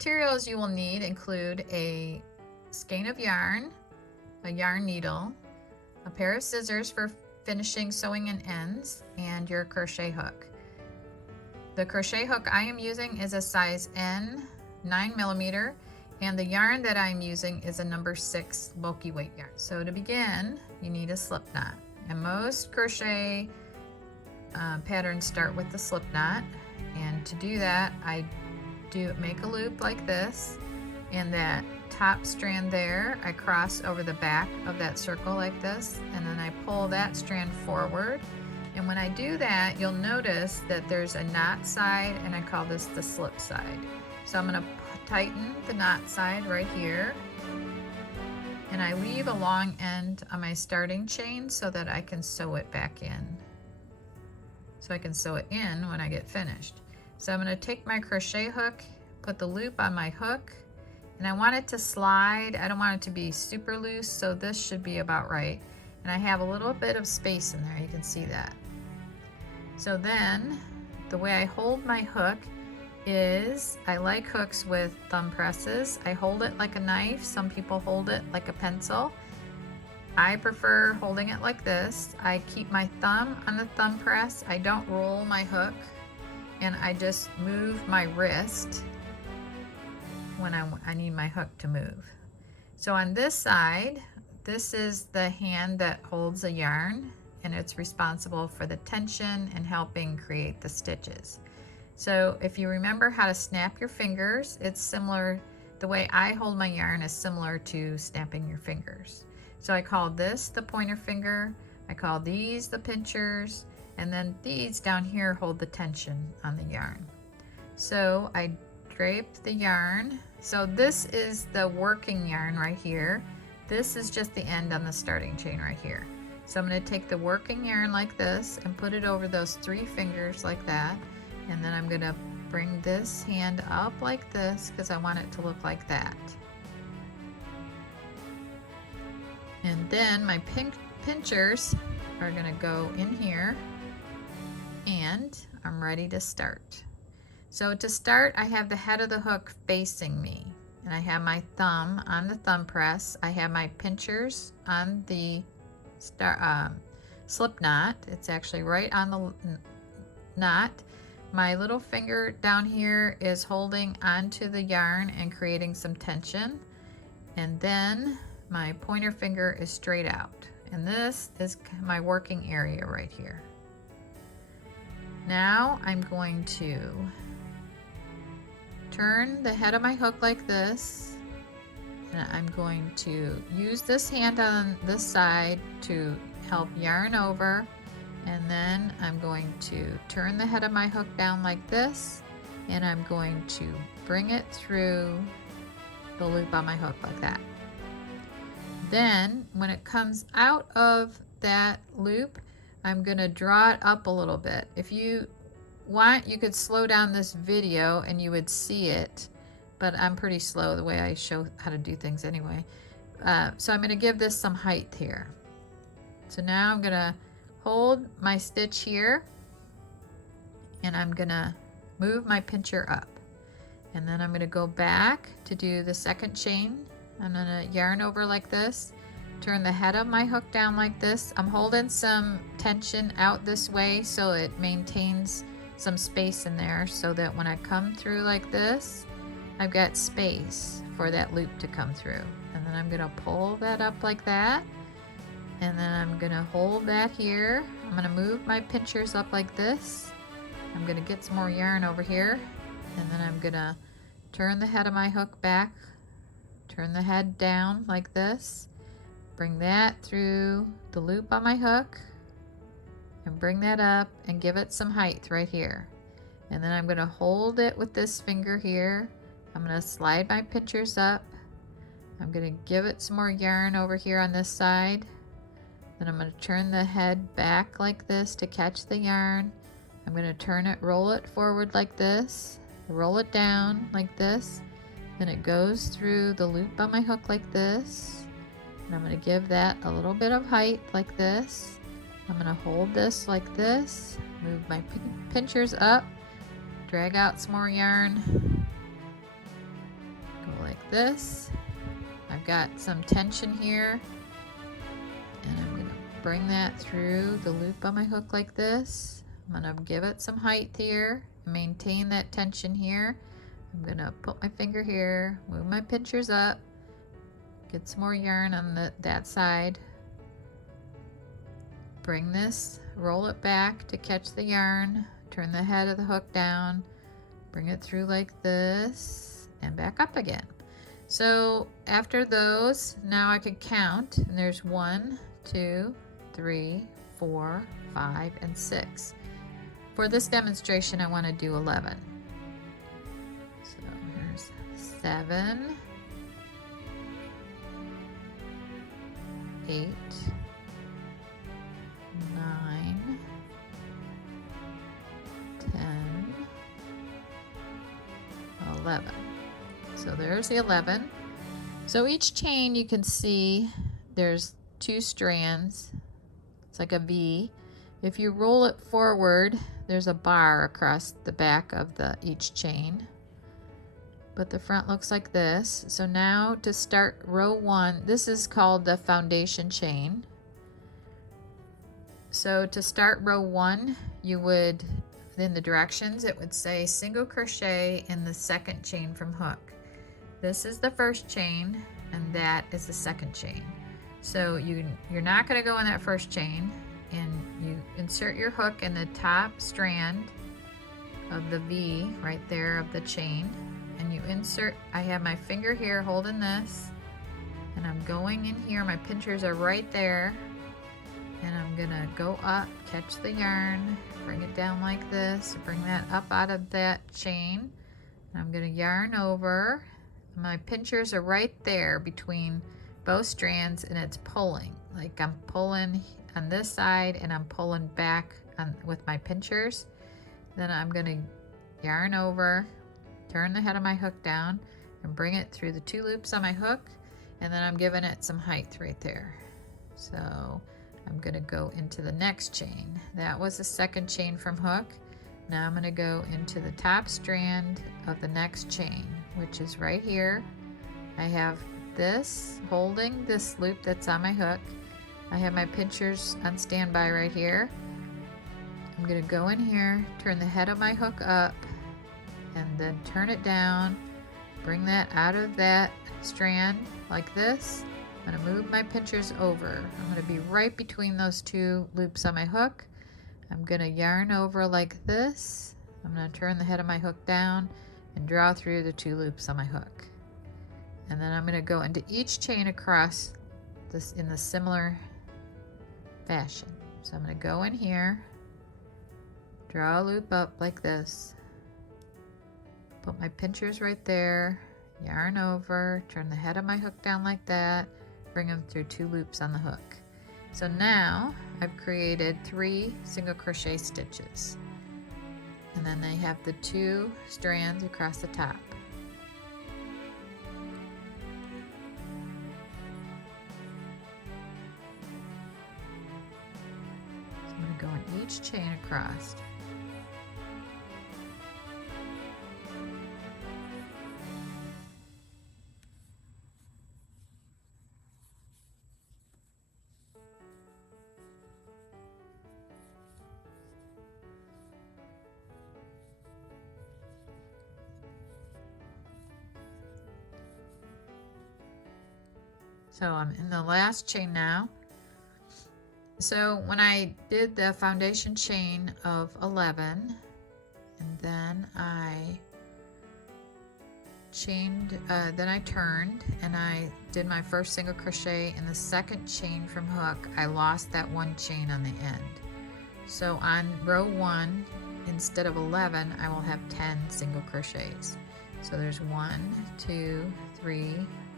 materials you will need include a skein of yarn, a yarn needle, a pair of scissors for finishing sewing in ends, and your crochet hook. The crochet hook I am using is a size N 9mm, and the yarn that I'm using is a number 6 bulky weight yarn. So to begin, you need a slip knot, and most crochet patterns start with the slip knot. And to do that, I make a loop like this, and that top strand there, I cross over the back of that circle like this, and then I pull that strand forward. And when I do that, you'll notice that there's a knot side, and I call this the slip side. So I'm going to tighten the knot side right here, and I leave a long end on my starting chain so that I can sew it back in. So I can sew it in when I get finished. So I'm going to take my crochet hook, put the loop on my hook, and I want it to slide. I don't want it to be super loose, so this should be about right. And I have a little bit of space in there, you can see that. So then, the way I hold my hook is, I like hooks with thumb presses. I hold it like a knife. Some people hold it like a pencil. I prefer holding it like this. I keep my thumb on the thumb press. I don't roll my hook, and I just move my wrist when I need my hook to move. So on this side, this is the hand that holds the yarn, and it's responsible for the tension and helping create the stitches. So if you remember how to snap your fingers, it's similar, the way I hold my yarn is similar to snapping your fingers. So I call this the pointer finger, I call these the pinchers, and then these down here hold the tension on the yarn. So I drape the yarn. So this is the working yarn right here. This is just the end on the starting chain right here. So I'm going to take the working yarn like this and put it over those 3 fingers like that. And then I'm going to bring this hand up like this because I want it to look like that. And then my pinchers are going to go in here, and I'm ready to start. So to start, I have the head of the hook facing me, and I have my thumb on the thumb press. I have my pinchers on the slip knot. It's actually right on the knot. My little finger down here is holding onto the yarn and creating some tension, and then my pointer finger is straight out, and this is my working area right here. Now I'm going to turn the head of my hook like this, and I'm going to use this hand on this side to help yarn over, and then I'm going to turn the head of my hook down like this, and I'm going to bring it through the loop on my hook like that. Then when it comes out of that loop, I'm going to draw it up a little bit. If you want, you could slow down this video and you would see it, but I'm pretty slow the way I show how to do things anyway. So I'm going to give this some height here. So now I'm going to hold my stitch here, and I'm going to move my pincher up, and then I'm going to go back to do the second chain. I'm going to yarn over like this, turn the head of my hook down like this. I'm holding some tension out this way so it maintains some space in there, so that when I come through like this, I've got space for that loop to come through. And then I'm going to pull that up like that, and then I'm going to hold that here. I'm going to move my pinchers up like this. I'm going to get some more yarn over here, and then I'm going to turn the head of my hook back, turn the head down like this, bring that through the loop on my hook, and bring that up and give it some height right here. And then I'm going to hold it with this finger here. I'm going to slide my pinchers up. I'm going to give it some more yarn over here on this side. Then I'm going to turn the head back like this to catch the yarn. I'm going to turn it, roll it forward like this, roll it down like this. Then it goes through the loop on my hook like this. And I'm going to give that a little bit of height like this. I'm going to hold this like this, move my pinchers up, drag out some more yarn, like this. I've got some tension here, and I'm going to bring that through the loop on my hook like this. I'm going to give it some height here, maintain that tension here. I'm going to put my finger here, move my pinchers up, get some more yarn on that side, bring this, roll it back to catch the yarn, turn the head of the hook down, bring it through like this, and back up again. So after those, now I can count, and there's 1, 2, 3, 4, 5, and 6. For this demonstration, I want to do 11. So here's 7, 8, 9, 10, 11. So there's the 11. So each chain, you can see there's 2 strands. It's like a V. If you roll it forward, there's a bar across the back of each chain. But the front looks like this. So now to start row 1, this is called the foundation chain. So to start row 1, you would, in the directions, it would say single crochet in the second chain from hook. This is the first chain, and that is the second chain. So you're not going to go in that first chain, and you insert your hook in the top strand of the V right there of the chain, and you insert, I have my finger here holding this, and I'm going in here, my pinchers are right there, and I'm gonna go up, catch the yarn, bring it down like this, bring that up out of that chain, and I'm gonna yarn over. My pinchers are right there between both strands, and it's pulling, like I'm pulling on this side and I'm pulling back with my pinchers. Then I'm gonna yarn over, turn the head of my hook down, and bring it through the 2 loops on my hook, and then I'm giving it some height right there. So I'm gonna go into the next chain. That was the second chain from hook. Now I'm gonna go into the top strand of the next chain, which is right here. I have this holding this loop that's on my hook. I have my pinchers on standby right here. I'm gonna go in here, turn the head of my hook up, and then turn it down, bring that out of that strand like this. I'm gonna move my pinchers over. I'm gonna be right between those 2 loops on my hook. I'm gonna yarn over like this. I'm gonna turn the head of my hook down and draw through the 2 loops on my hook. And then I'm gonna go into each chain across this in the similar fashion. So I'm gonna go in here, draw a loop up like this, put my pinchers right there, yarn over, turn the head of my hook down like that, bring them through 2 loops on the hook. So now I've created 3 single crochet stitches, and then they have the 2 strands across the top. So I'm going to go in each chain across. So I'm in the last chain now. So when I did the foundation chain of 11, and then I chained, then I turned and I did my first single crochet in the second chain from hook, I lost that 1 chain on the end. So on row 1, instead of 11, I will have 10 single crochets. So there's 1, 2, 3,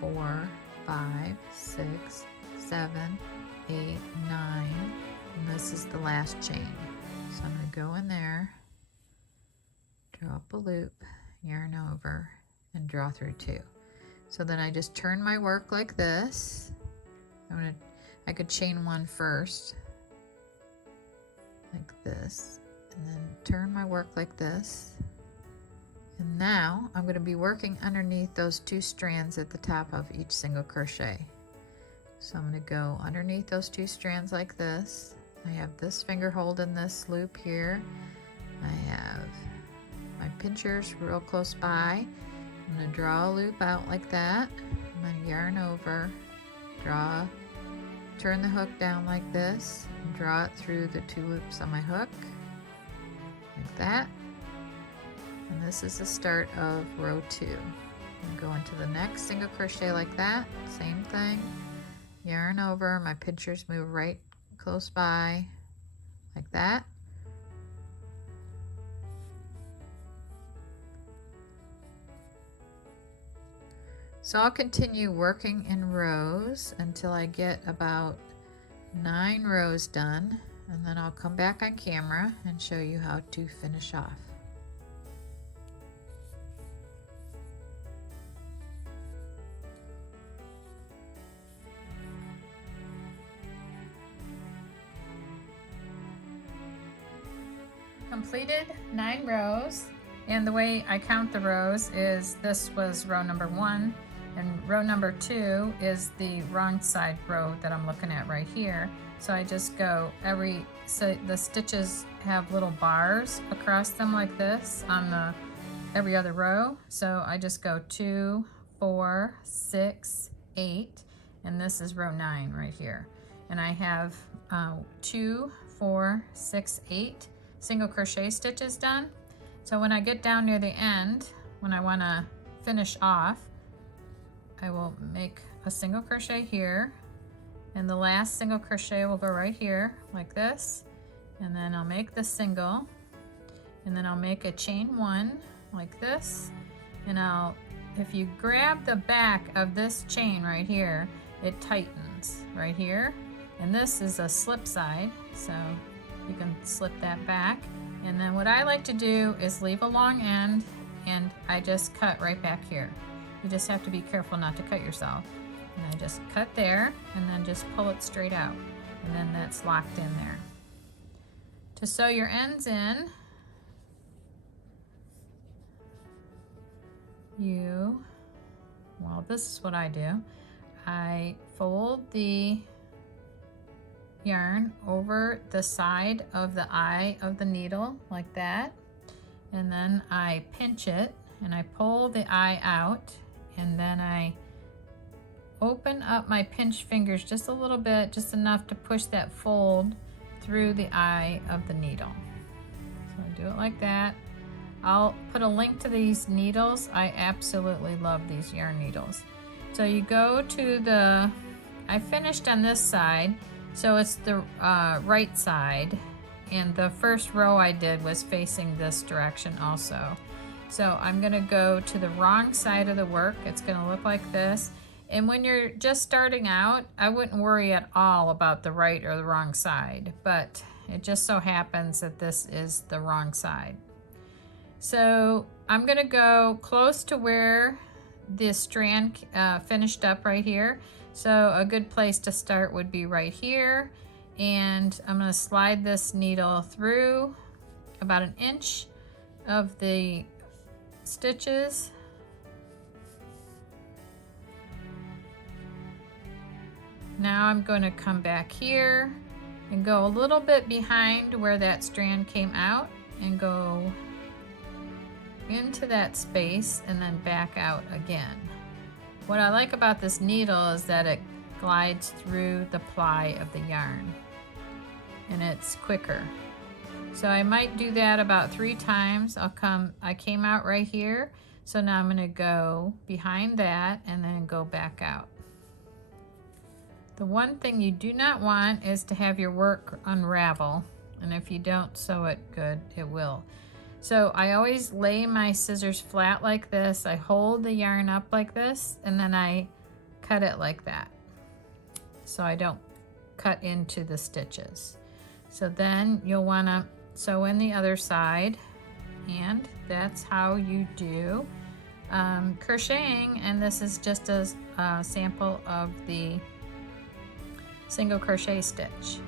4, 5, 6, 7, 8, 9, and this is the last chain. So I'm going to go in there, draw up a loop, yarn over, and draw through 2. So then I just turn my work like this. I could chain 1 first, like this, and then turn my work like this, And now I'm going to be working underneath those 2 strands at the top of each single crochet. So I'm going to go underneath those 2 strands like this. I have this finger holding this loop here. I have my pinchers real close by. I'm going to draw a loop out like that. I'm going to yarn over, turn the hook down like this, and draw it through the 2 loops on my hook, like that. And this is the start of row 2. I'm going to the next single crochet like that, same thing. Yarn over, my pinchers move right close by, like that. So I'll continue working in rows until I get about 9 rows done, and then I'll come back on camera and show you how to finish off. Completed 9 rows, and the way I count the rows is this was row number 1, and row number 2 is the wrong side row that I'm looking at right here. So I just go so the stitches have little bars across them like this on every other row. So I just go 2, 4, 6, 8, and this is row 9 right here. And I have 2, 4, 6, 8 single crochet stitches done. So when I get down near the end, when I want to finish off, I will make a single crochet here, and the last single crochet will go right here like this, and then I'll make the single, and then I'll make a chain 1 like this, and if you grab the back of this chain right here, it tightens right here, and this is a slip side, so you can slip that back. And then what I like to do is leave a long end, and I just cut right back here. You just have to be careful not to cut yourself. And I just cut there, and then just pull it straight out, and then that's locked in there. To sew your ends in, this is what I do. I fold the yarn over the side of the eye of the needle like that, and then I pinch it and I pull the eye out, and then I open up my pinch fingers just a little bit, just enough to push that fold through the eye of the needle. So I do it like that. I'll put a link to these needles. I absolutely love these yarn needles. So you go to I finished on this side, so it's the right side, and the first row I did was facing this direction also. So I'm gonna go to the wrong side of the work. It's gonna look like this. And when you're just starting out, I wouldn't worry at all about the right or the wrong side, but it just so happens that this is the wrong side. So I'm gonna go close to where this strand finished up right here. So a good place to start would be right here. And I'm gonna slide this needle through about 1 inch of the stitches. Now I'm going to come back here and go a little bit behind where that strand came out and go into that space and then back out again. What I like about this needle is that it glides through the ply of the yarn and it's quicker. So I might do that about 3 times. I came out right here, so now I'm going to go behind that and then go back out. The one thing you do not want is to have your work unravel, and if you don't sew it good, it will. So I always lay my scissors flat like this. I hold the yarn up like this, and then I cut it like that, so I don't cut into the stitches. So then you'll want to sew in the other side, and that's how you do crocheting. And this is just a sample of the single crochet stitch.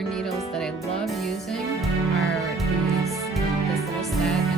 yarn needles that I love using are this little set.